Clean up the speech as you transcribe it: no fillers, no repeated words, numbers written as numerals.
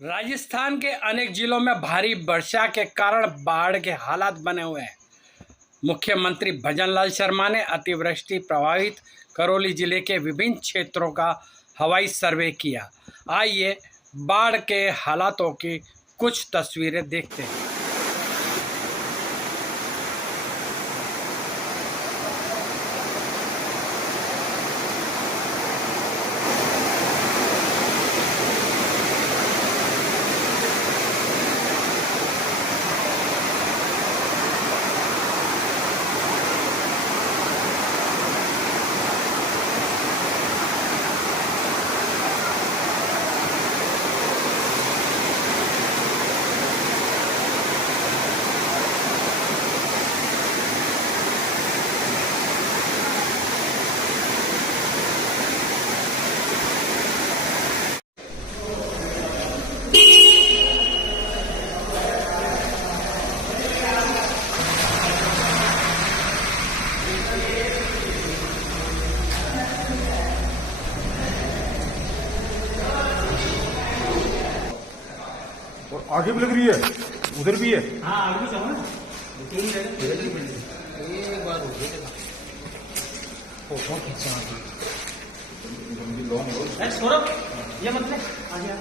राजस्थान के अनेक जिलों में भारी वर्षा के कारण बाढ़ के हालात बने हुए हैं। मुख्यमंत्री भजनलाल शर्मा ने अतिवृष्टि प्रभावित करौली जिले के विभिन्न क्षेत्रों का हवाई सर्वे किया। आइए बाढ़ के हालातों की कुछ तस्वीरें देखते हैं। और आगे भी लग रही है, उधर भी है। हाँ आगे भी जाओ ना। एक बार हो गई फोटो खींचा सौरभ ये मतलब आ गया।